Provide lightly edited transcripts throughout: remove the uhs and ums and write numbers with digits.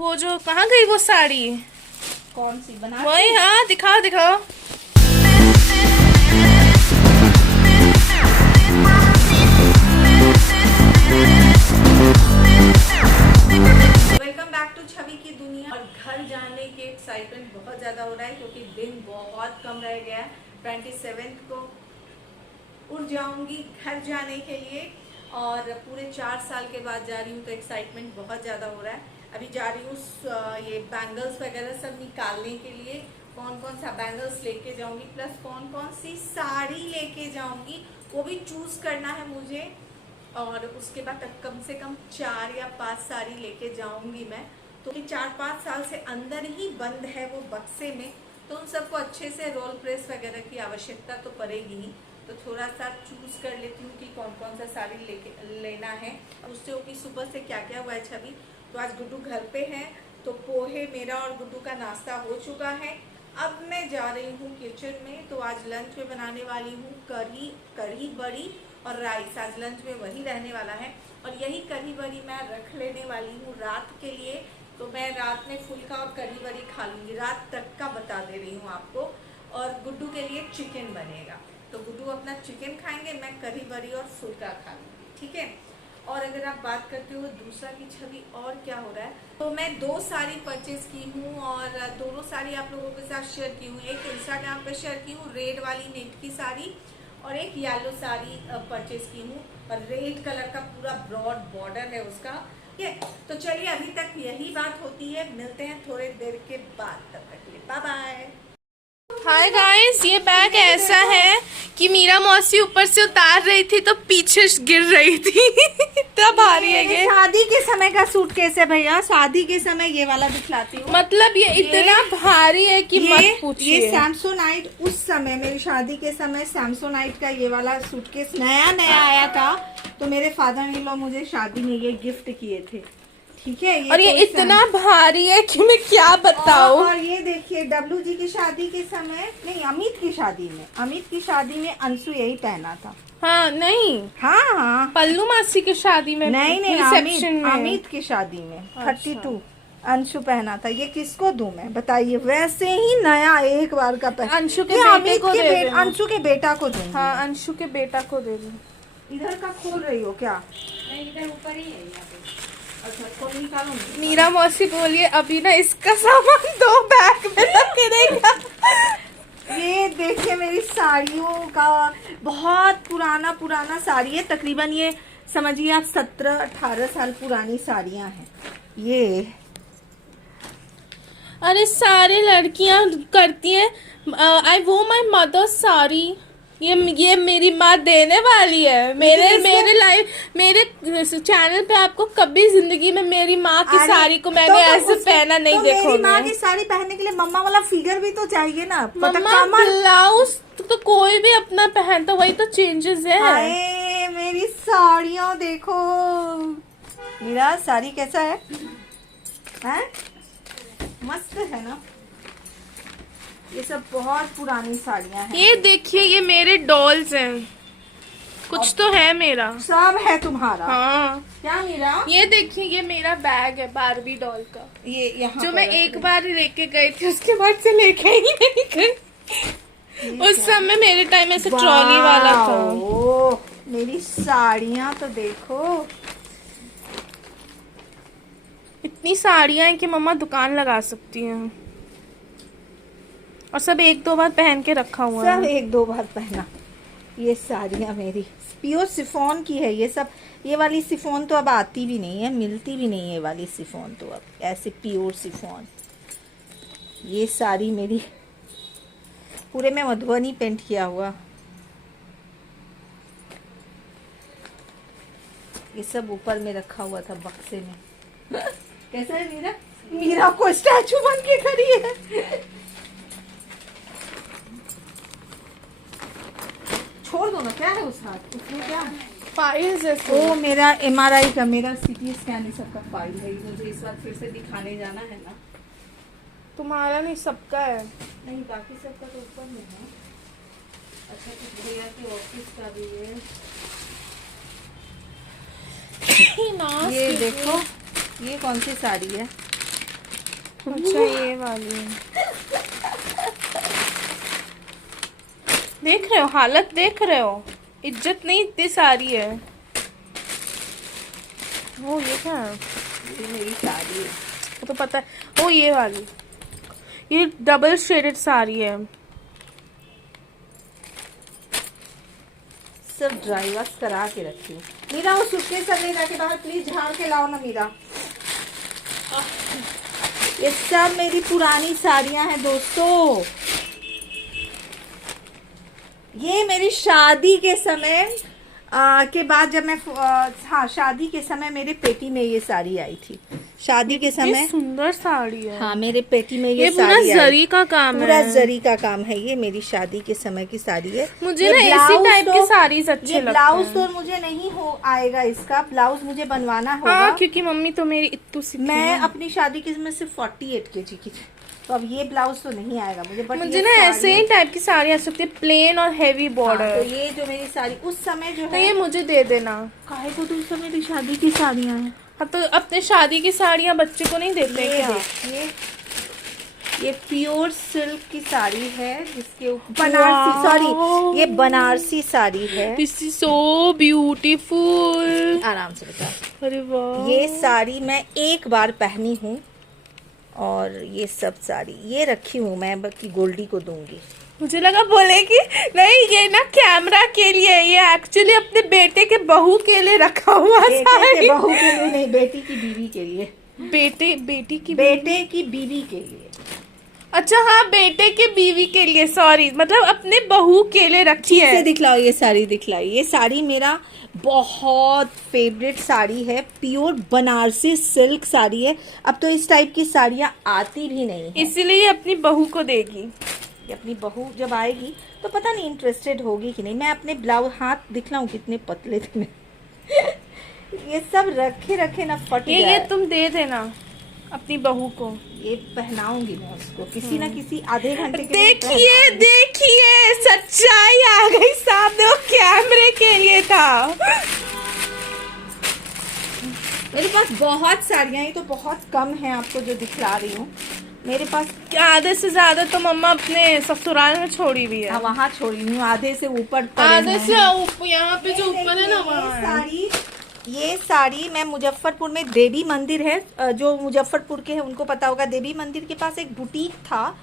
वो जो कहाँ गई वो साड़ी? कौन सी बना? वही, हाँ दिखाओ दिखाओ। वेलकम बैक टू छवि की दुनिया। और घर जाने की एक्साइटमेंट बहुत ज़्यादा हो रहा है क्योंकि दिन बहुत कम रह गया है। 27 को उड़ जाऊंगी घर जाने के लिए और पूरे 4 साल के बाद जा रही हूँ, तो एक्साइटमेंट बहुत ज़्यादा हो रहा है। अभी जा रही हूँ ये बैंगल्स वगैरह सब निकालने के लिए। कौन कौन सा बैंगल्स लेके जाऊंगी प्लस कौन कौन सी साड़ी लेके जाऊंगी वो भी चूज करना है मुझे। और उसके बाद कम से कम 4 या 5 साड़ी लेके जाऊंगी मैं। तो 4-5 साल से अंदर ही बंद है वो बक्से में, तो उन सबको अच्छे से रोल प्रेस वगैरह की आवश्यकता तो पड़ेगी ही। तो थोड़ा सा चूज कर लेती हूँ कि कौन कौन सा साड़ी लेना है। उससे होगी सुबह से क्या क्या हुआ है छवि। तो आज गुड्डू घर पे है, तो पोहे मेरा और गुड्डू का नाश्ता हो चुका है। अब मैं जा रही हूँ किचन में। तो आज लंच में बनाने वाली हूँ कढ़ी बड़ी और राइस। आज लंच में वही रहने वाला है और यही कढ़ी बड़ी मैं रख लेने वाली हूँ रात के लिए। तो मैं रात में फुल्का और कढ़ी बड़ी खा लूँगी, रात तक का बता दे रही हूँ आपको। और गुड्डू के लिए चिकन बनेगा, तो गुड्डू अपना चिकन खाएंगे, मैं कढ़ी बड़ी और फुल्का खा लूँगी, ठीक है। और अगर आप बात करते हो दूसरा की छवि और क्या हो रहा है, तो मैं 2 साड़ी परचेज की हूँ और दोनों साड़ी आप लोगों के साथ शेयर की हूँ। एक इंस्टाग्राम पे शेयर की हूँ रेड वाली नेट की साड़ी, और एक येलो साड़ी परचेज की हूँ और रेड कलर का पूरा ब्रॉड बॉर्डर है उसका। ठीक है, तो चलिए अभी तक यही बात होती है, मिलते हैं थोड़े देर के बाद, तब तक के लिए बाय बाय। हाय गाइस, ये बैग ऐसा है कि मीरा मौसी ऊपर से उतार रही थी तो पीछे गिर रही थी। इतना भारी है ये। शादी के समय का सूटकेस है भैया, शादी के समय ये वाला दिखलाती हूँ। मतलब ये इतना भारी है कि मत पूछिए। ये सैमसोनाइट, उस समय मेरी शादी के समय सैमसोनाइट का ये वाला सूटकेस नया नया आया था, तो मेरे फादर इन लॉ मुझे शादी में ये गिफ्ट किए थे, ठीक है। और ये इतना भारी है कि मैं क्या बताऊं। और ये देखिए डब्लू जी की शादी के समय, नहीं अमित की शादी में अंशु यही पहना था। हाँ नहीं, हाँ पल्लू मासी की शादी में, नहीं अमित की शादी में 32 अंशु पहना था। ये किसको दूं मैं बताइए, वैसे ही नया एक बार का पहना। अंशु के बेटे को दे दे। अंशु के बेटा को दूं। हाँ अंशु के बेटा को दे दो। इधर का खोल रही हो क्या? नहीं इधर ऊपर ही है। अच्छा खोल निकालो। मीरा मौसी बोलिए अभी ना इसका सामान 2 बैग में रख देगा। ये देखिए मेरी साड़ियों का बहुत पुराना साड़ी है, तकरीबन ये समझिए आप 17-18 साल पुरानी साड़ियां हैं ये। अरे सारे लड़कियां करती हैं, आई वो माई मदर साड़ी, ये मेरी माँ देने वाली है। मेरे चैनल पे आपको कभी जिंदगी में मेरी माँ की साड़ी को मैंने ऐसे पहना नहीं देखोगे। मेरी माँ की साड़ी पहनने के लिए मम्मा वाला फिगर भी तो चाहिए ना। मम्मा ब्लाउज तो कोई भी अपना पहनता, वही तो चेंजेस है। हाय मेरी साड़ियाँ देखो, मेरा साड़ी कैसा है, हैं? मस्त है ना। ये सब बहुत पुरानी साड़ियाँ हैं। ये देखिए ये मेरे डॉल्स हैं, कुछ तो है मेरा। सब है तुम्हारा? हाँ। क्या मेरा? ये देखिए ये मेरा बैग है बारबी डॉल का, ये यहाँ जो मैं एक बार लेके गई थी, उसके बाद से लेके ही नहीं गई। उस समय मेरे टाइम ऐसे ट्रॉली वाला था। ओ मेरी साड़ियाँ तो देखो, इतनी साड़ियाँ हैं कि मम्मा दुकान लगा सकती हैं। और सब 1-2 बार पहन के रखा हुआ है। सब 1-2 बार पहना। ये साड़ियाँ मेरी प्योर सिफोन की है ये सब। ये वाली सिफोन तो अब आती भी नहीं है, मिलती भी नहीं है ये वाली सिफोन, तो अब ऐसे प्योर सिफोन। ये साड़ी मेरी पूरे में मधुबनी पेंट किया हुआ। ये सब ऊपर में रखा हुआ था बक्से में। कैसा है मीरा को स्टैचू बन के खड़ी है। छोड़ दो ना, क्या है उस हाथ, उसमें क्या फाइल जैसे। ओ मेरा MRI का, मेरा CT स्कैन ये सब का फाइल है, मुझे इस बार फिर से दिखाने जाना है ना। तुम्हारा नहीं सबका है। नहीं बाकी सबका तो ऊपर में है। अच्छा तो भैया के ऑफिस का भी है। ये देखो ये कौन सी साड़ी है, अच्छा ये वाली देख रहे हो, हालत देख रहे हो, इज्जत नहीं इतनी सारी है। वो ये क्या है? ये मेरी साड़ी है। वो तो पता है। ओ ये वाली, ये डबल शेडेड साड़ी है। सब ड्राई वॉश करा के रखी हूँ। मीरा वो सूटकेस सब ले जाके बाहर प्लीज झाड़ के लाओ ना मीरा। ये सब मेरी पुरानी साड़ियां हैं दोस्तों। ये मेरी शादी के समय के बाद जब मैं हाँ शादी के समय मेरे पेटी में ये साड़ी आई थी। शादी के समय सुंदर साड़ी है। हाँ मेरे पेटी में ये पूरा साड़ी जरी का काम है। पूरा जरी का काम है। ये मेरी शादी के समय की साड़ी है। मुझे ना इसी टाइप की साड़ीज अच्छे लगते हैं। ब्लाउज तो मुझे नहीं हो आएगा, इसका ब्लाउज मुझे बनवाना होगा। हाँ क्योंकि मम्मी तो मेरी इतनी सी मैं अपनी शादी के समय सिर्फ 48 kg की थी, तो अब ये ब्लाउज तो नहीं आएगा मुझे। बट मुझे ना ऐसे ही टाइप की साड़ी आ सकती है, प्लेन और हेवी बॉर्डर। तो ये जो मेरी साड़ी उस समय जो तो है ये मुझे दे देना। काहे को, तो उस समय मेरी शादी की साड़ियाँ हैं। हाँ तो अपने शादी की साड़ियाँ बच्चे को नहीं देते ये क्या? देखिए, ये प्योर सिल्क की साड़ी है, जिसके ऊपर बनारसी, सॉरी ये बनारसी साड़ी है। This is so beautiful. आराम से बता। अरे वाह, ये साड़ी मैं एक बार पहनी हूँ और ये सब साड़ी ये रखी हूँ मैं, बाकी गोल्डी को दूंगी। मुझे लगा बोलेगी नहीं ये ना कैमरा के लिए, ये एक्चुअली अपने बेटे के बहू के लिए रखा हुआ बेटे साड़ी। के बहू के लिए नहीं, बेटी की बीवी के लिए। बेटी की बेटे की बीवी के लिए। अच्छा हाँ, बेटे के बीवी के लिए, सॉरी मतलब अपने बहू के लिए रखी है। से दिखलाओ ये साड़ी, दिखलाई। ये साड़ी मेरा बहुत फेवरेट साड़ी है, प्योर बनारसी सिल्क साड़ी है। अब तो इस टाइप की साड़ियाँ आती भी नहीं है, इसीलिए अपनी बहू को देगी। अपनी बहू जब आएगी तो पता नहीं इंटरेस्टेड होगी कि नहीं। मैं अपने ब्लाउज हाथ दिखलाऊं कितने पतले थे ये सब रखे रखे ना फट ये तुम दे देना अपनी बहू को। ये पहनाऊंगी मैं उसको किसी ना किसी आधे घंटे के लिए। देखिए देखिए सच्चाई आ गई सामने, वो कैमरे के लिए था। मेरे पास बहुत साड़ियाँ, ये तो बहुत कम है आपको जो दिखला रही हूँ। मेरे पास आधे से ज्यादा तो मम्मा अपने ससुराल में छोड़ी हुई है। वहाँ छोड़ी हूँ, आधे से ऊपर आधे से यहाँ पे जो ऊपर है ना वहाँ साड़ी। ये साड़ी मैं मुजफ्फरपुर में, देवी मंदिर है, जो मुजफ्फरपुर के हैं उनको पता होगा। देवी मंदिर के पास एक बुटीक था,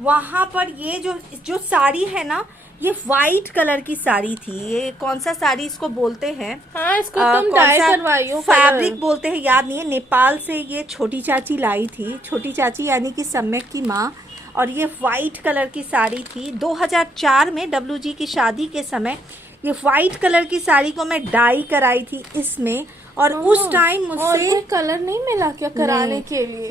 वहाँ पर ये जो साड़ी है ना, ये वाइट कलर की साड़ी थी। ये कौन सा साड़ी इसको बोलते हैं? हाँ इसको तुम डाई करवाई हो, फैब्रिक बोलते हैं, याद नहीं है। नेपाल से ये छोटी चाची लाई थी, छोटी चाची यानी कि सम्यक की माँ। और ये वाइट कलर की साड़ी थी 2004 में WG की शादी के समय। ये वाइट कलर की साड़ी को मैं डाई कराई थी इसमें, और उस टाइम मुझसे कोई कलर नहीं मिला क्या कराने के लिए?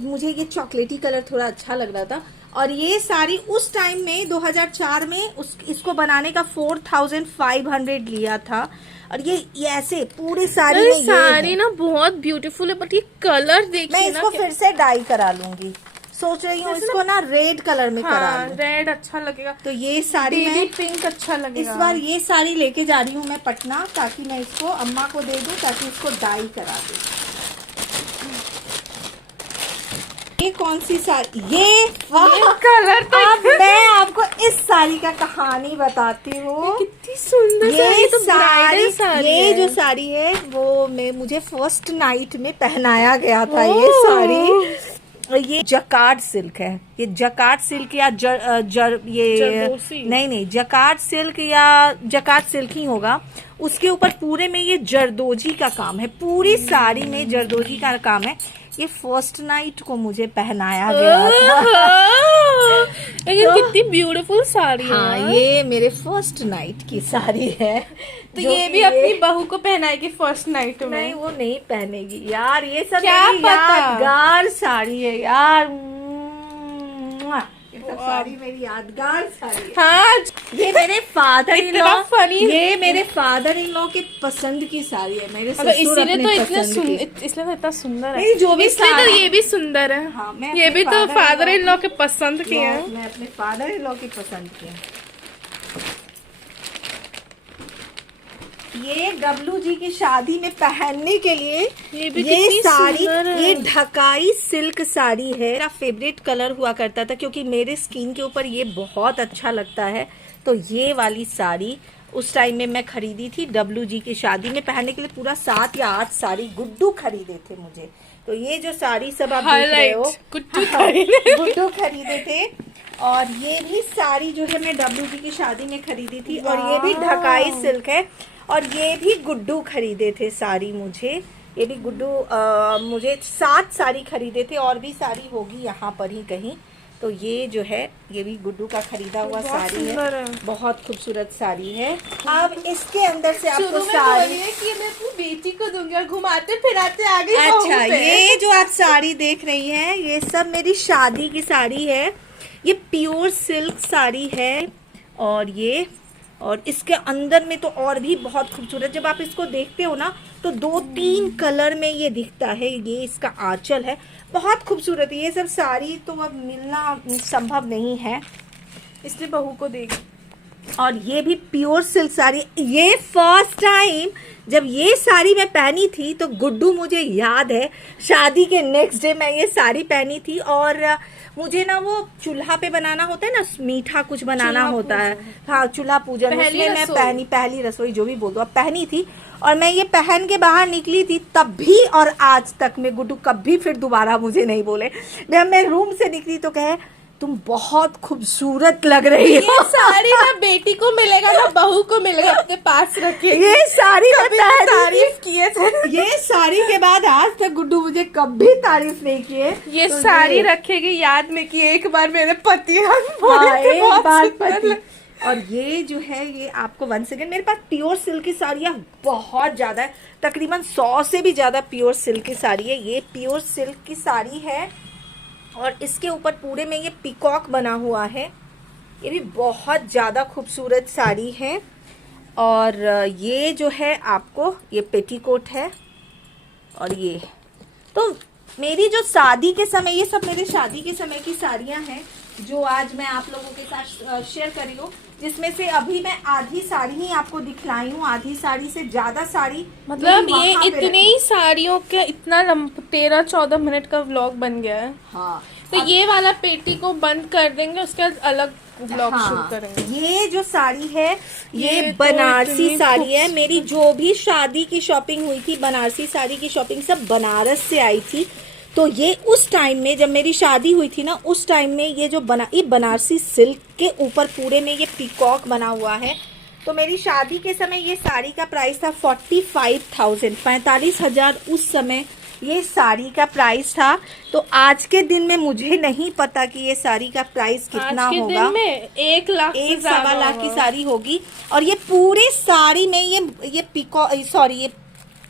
मुझे ये चॉकलेटी कलर थोड़ा अच्छा लग रहा था। और ये साड़ी उस टाइम में 2004 में इसको बनाने का 4500 लिया था। और ये ऐसे पूरी साड़ी में साड़ी ना बहुत ब्यूटीफुल है, बट ये कलर देखिए मैं इसको फिर से डाई करा लूंगी, सोच रही हूँ इसको ना रेड कलर में करा लूं। रेड अच्छा लगेगा। तो ये साड़ी मैं पिंक अच्छा लगेगा। इस बार ये साड़ी लेके जा रही हूँ मैं पटना, ताकि मैं इसको अम्मा को दे दूँ, ताकि इसको डाई करा दूँ। ये कौन सी साड़ी? ये कलर तो अब मैं आपको इस साड़ी का कहानी बताती हूँ। कितनी सुंदर ये तो साड़ी, ये जो साड़ी है वो मुझे फर्स्ट नाइट में पहनाया गया था। ये साड़ी, ये जकार्ड सिल्क है। ये जकार्ड सिल्क या नहीं जकार्ड सिल्क या जकार्ड सिल्क ही होगा। उसके ऊपर पूरे में ये जरदोजी का काम है, पूरी साड़ी में जरदोजी का काम है। ये फर्स्ट नाइट को मुझे पहनाया गया था। लेकिन कितनी ब्यूटीफुल साड़ी है। हाँ ये मेरे फर्स्ट नाइट की साड़ी है। तो ये भी अपनी बहू को पहनाएगी फर्स्ट नाइट में? नहीं वो नहीं पहनेगी यार, ये सब क्या मेरी यादगार साड़ी है यार। ये सब साड़ी मेरी यादगार साड़ी है। हाँ ये मेरे फादर इन लॉ, फनी, ये मेरे फादर इन लॉ के पसंद की साड़ी है। मेरे ससुर इसलिए अपने तो इसलिए तो इतना सुंदर है। नहीं, जो भी इसलिए तो ये भी सुंदर है। हाँ, मैं ये भी तो फादर इन लॉ के पसंद की है। मैं अपने फादर इन लॉ की पसंद की है। ये डब्लू जी की शादी में पहनने के लिए ये भी ये कितनी साड़ी, सुंदर है। ये ढकाई सिल्क साड़ी है। मेरा फेवरेट कलर हुआ करता था क्योंकि मेरे स्किन के ऊपर ये बहुत अच्छा लगता है। तो ये वाली साड़ी उस टाइम में मैं खरीदी थी डब्लू जी की शादी में पहनने के लिए। पूरा 7 या 8 साड़ी गुड्डू खरीदे थे मुझे। तो ये जो साड़ी सब आप देख रहे हो, गुड्डू खरीदे थे। और ये भी साड़ी जो है मैं डब्लू जी की शादी में खरीदी थी। और ये भी ढकाई सिल्क है। और ये भी गुड्डू खरीदे थे साड़ी मुझे। ये भी गुड्डू मुझे 7 साड़ी खरीदे थे। और भी साड़ी होगी यहाँ पर ही कहीं। तो ये जो है ये भी गुड्डू का खरीदा हुआ साड़ी है। बहुत खूबसूरत साड़ी है। अब इसके अंदर से आपको साड़ी कि मैं अपनी बेटी को दूंगी और घुमाते फिराते आगे। अच्छा, ये जो आप साड़ी देख रही हैं ये सब मेरी शादी की साड़ी है। ये प्योर सिल्क साड़ी है। और इसके अंदर में तो और भी बहुत खूबसूरत, जब आप इसको देखते हो ना तो 2-3 कलर में ये दिखता है। ये इसका आंचल है, बहुत खूबसूरत है। ये सब साड़ी तो अब मिलना संभव नहीं है, इसलिए बहू को देगी। और ये भी प्योर सिल्क साड़ी। ये फर्स्ट टाइम जब ये साड़ी मैं पहनी थी तो गुड्डू, मुझे याद है शादी के नेक्स्ट डे मैं ये साड़ी पहनी थी। और मुझे ना वो चूल्हा पे बनाना होता है ना, मीठा कुछ बनाना होता है। हाँ, चूल्हा पूजन, उसमें मैं पहली रसोई जो भी बोल दो अब पहनी थी। और मैं ये पहन के बाहर निकली थी तब भी, और आज तक में गुड्डू कभी फिर दोबारा मुझे नहीं बोले। जब मैं रूम से निकली तो कहे तुम बहुत खूबसूरत लग रही हो। ये साड़ी ना बेटी को मिलेगा ना बहू को मिलेगा, अपने पास रखे। ये साड़ी तारीफ किए थे। ये साड़ी के बाद आज तक गुड्डू मुझे कभी तारीफ नहीं किए। ये तो साड़ी रखेगी याद में कि एक बार मेरे पति पति। और ये जो है ये आपको वन सेकेंड, मेरे पास प्योर सिल्क की साड़ियाँ बहुत ज्यादा है, तकरीबन 100 से भी ज्यादा प्योर सिल्क की साड़ी है। ये प्योर सिल्क की साड़ी है और इसके ऊपर पूरे में ये पीकॉक बना हुआ है। ये भी बहुत ज़्यादा खूबसूरत साड़ी है। और ये जो है आपको ये पेटीकोट है। और ये तो मेरी जो शादी के समय, ये सब मेरे शादी के समय की साड़ियाँ हैं जो आज मैं आप लोगों के साथ शेयर कर रही हूँ, जिसमें से अभी मैं आधी साड़ी ही आपको दिखलाई हूँ। आधी साड़ी से ज्यादा साड़ी, मतलब ये इतनी ही साड़ियों के इतना 13-14 मिनट का व्लॉग बन गया है। हाँ, तो ये वाला पेटी को बंद कर देंगे, उसके बाद अलग व्लॉग शुरू करेंगे। ये जो साड़ी है ये बनारसी साड़ी है। मेरी जो भी शादी की शॉपिंग हुई थी, बनारसी साड़ी की शॉपिंग सब बनारस से आई थी। तो ये उस टाइम में जब मेरी शादी हुई थी ना, उस टाइम में ये जो ये बनारसी सिल्क के ऊपर पूरे में ये पीकॉक बना हुआ है। तो मेरी शादी के समय ये साड़ी का प्राइस था 45,000, 45,000 उस समय ये साड़ी का प्राइस था। तो आज के दिन में मुझे नहीं पता कि ये साड़ी का प्राइस कितना आज के होगा। दिन में 1 लाख, 1-1.25 लाख की साड़ी होगी। और ये पूरे साड़ी में ये ये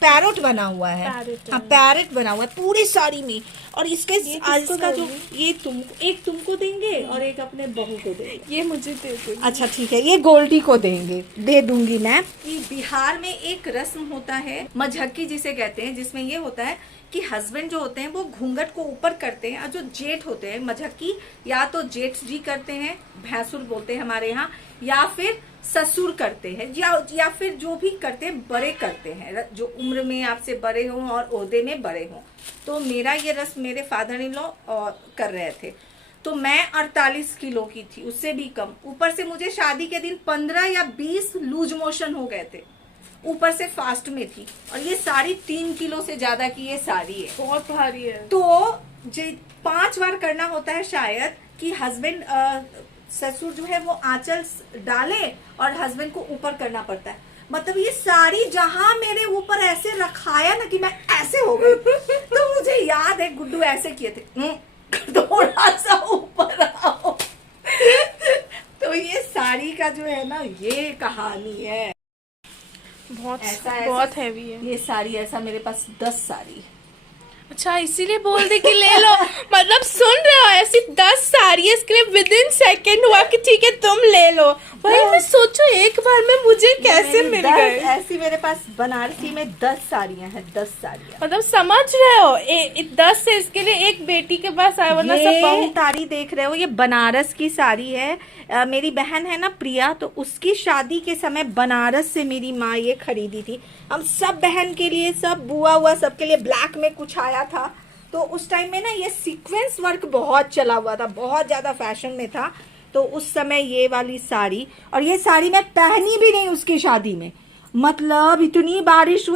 पैरोट बना हुआ है। हाँ, पैरेट बना हुआ है पूरी साड़ी में। और इसका जो ये तुमको देंगे और एक अपने बहू को देंगे। ये मुझे दे दो। अच्छा ठीक है, ये गोल्डी को दे दूंगी मैं। ये बिहार में एक रस्म होता है मझक्की जिसे कहते हैं, जिसमें ये होता है कि हस्बैंड जो होते हैं वो घूंघट को ऊपर करते हैं और जो जेठ होते हैं, मझक्की या तो जेठ जी करते हैं, भैंसुर बोलते हैं हमारे यहाँ, या फिर ससुर करते हैं, या फिर जो भी करते हैं बड़े करते हैं, जो उम्र में आपसे बड़े हों और ओहदे में बड़े हों। तो मेरा ये रस्म मेरे फादर इन लॉ कर रहे थे। तो मैं 48 किलो की थी, उससे भी कम। ऊपर से मुझे शादी के दिन 15 या 20 लूज मोशन हो गए थे, ऊपर से फास्ट में थी। और ये साड़ी 3 किलो से ज्यादा की ये साड़ी है, बहुत भारी है। तो 5 बार करना होता है शायद कि हस्बैंड ससुर जो है वो आंचल डाले और हस्बैंड को ऊपर करना पड़ता है। मतलब ये साड़ी जहां मेरे ऊपर ऐसे रखाया ना कि मैं ऐसे हो गई। तो मुझे याद है गुड्डू ऐसे किए थे, थोड़ा सा ऊपर आओ। तो ये साड़ी का जो है ना ये कहानी है। बहुत हैवी है ये साड़ी। ऐसा मेरे पास 10 साड़ी है। अच्छा इसीलिए बोल दी कि ले लो। मतलब सुन रहे हो, ऐसी 10 साड़ी है, इसके लिए विद इन सेकेंड हुआ कि ठीक है तुम ले लो। वही मैं सोचू एक बार में मुझे कैसे मिल गए। ऐसी मेरे पास बनारसी में 10 साड़ियां हैं, 10 साड़ियां। मतलब समझ रहे हो, 10 से इसके लिए एक बेटी के पास आया, वरना सब ये बहू। साड़ी देख रहे हो, ये बनारस की साड़ी है। मेरी बहन है ना प्रिया, तो उसकी शादी के समय बनारस से मेरी माँ ये खरीदी थी। हम सब बहन के लिए, सब बुआ हुआ सबके लिए ब्लैक में कुछ आया था। तो उस टाइम में ना ये सीक्वेंस वर्क बहुत चला हुआ था, बहुत ज्यादा फैशन में था। तो उस समय ये वाली साड़ी, और ये साड़ी मैं पहनी भी नहीं उसकी शादी में। मतलब इतनी बारिश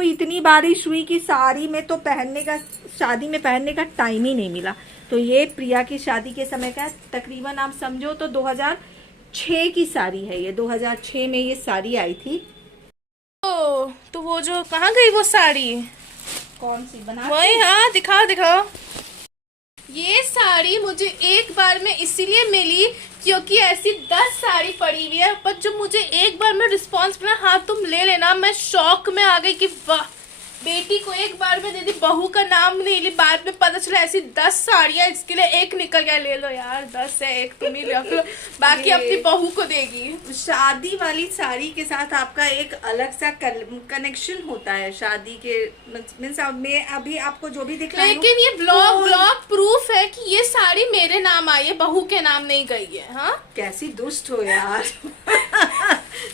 हुई कि साड़ी में तो पहनने का, शादी में पहनने का टाइम ही नहीं मिला। तो ये प्रिया की शादी के समय का तकरीबन आप समझो तो 2006 की साड़ी है। ये 2006 में ये साड़ी आई थी। तो वो जो कहाँ गई वो साड़ी? कौन सी बना? वही, हाँ दिखाओ दिखाओ। ये साड़ी मुझे एक बार में इसीलिए मिली क्योंकि ऐसी 10 साड़ी पड़ी हुई है, पर जो मुझे एक बार में रिस्पॉन्स मिला, हाँ तुम ले लेना, मैं शौक में आ गई कि वाह, बेटी को एक बार में दे दी, बहू का नाम नहीं ली। बाद में पता चला ऐसी 10 साड़ियां, इसके लिए एक निकल गया। ले लो यार, 10 है, एक तुम ही रख लो, बाकी अपनी बहू को देगी। शादी वाली साड़ी के साथ आपका एक अलग सा कनेक्शन होता है शादी के मीन्स। मैं अभी आपको जो भी दिखा रही हूँ, लेकिन ये ब्लॉग प्रूफ है कि ये साड़ी मेरे नाम आई है, बहू के नाम नहीं गई है। हाँ कैसी दुष्ट हो यार।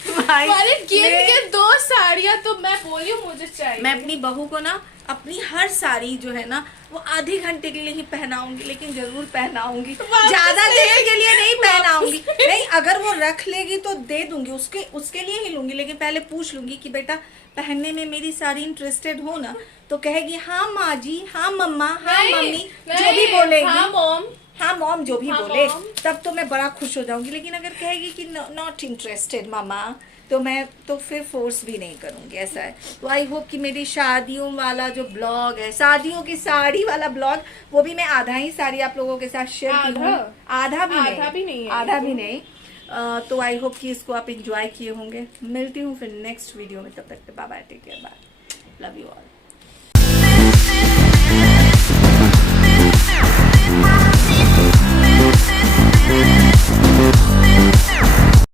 हमारे गिन के 2 साड़ियां तो मैं बोली हूँ मुझे चाहिए। मैं अपनी बहू को ना अपनी हर साड़ी जो है ना वो आधे घंटे के लिए ही पहनाऊंगी, लेकिन जरूर पहनाऊंगी, ज्यादा देर के लिए नहीं पहनाऊंगी। नहीं, अगर वो रख लेगी तो दे दूंगी, उसके लिए ही लूंगी। लेकिन पहले पूछ लूंगी कि बेटा पहनने में मेरी साड़ी इंटरेस्टेड हो ना, तो कहेगी हाँ माँ जी, हाँ मम्मा, हाँ मम्मी, जो भी बोलेगी, हाँ मॉम जो भी बोले, तब तो मैं बड़ा खुश हो जाऊंगी। लेकिन अगर कहेगी कि नॉट इंटरेस्टेड मामा, तो मैं तो फिर फोर्स भी नहीं करूंगी, ऐसा है। तो आई होप कि मेरी शादियों वाला जो ब्लॉग है, शादियों की साड़ी वाला ब्लॉग, वो भी मैं आधा ही साड़ी आप लोगों के साथ शेयर की हूँ, आधा भी नहीं। तो आई होप कि इसको आप इंजॉय किए होंगे। मिलती हूँ फिर नेक्स्ट वीडियो में, तब तक bye bye, take care, bye, love you all.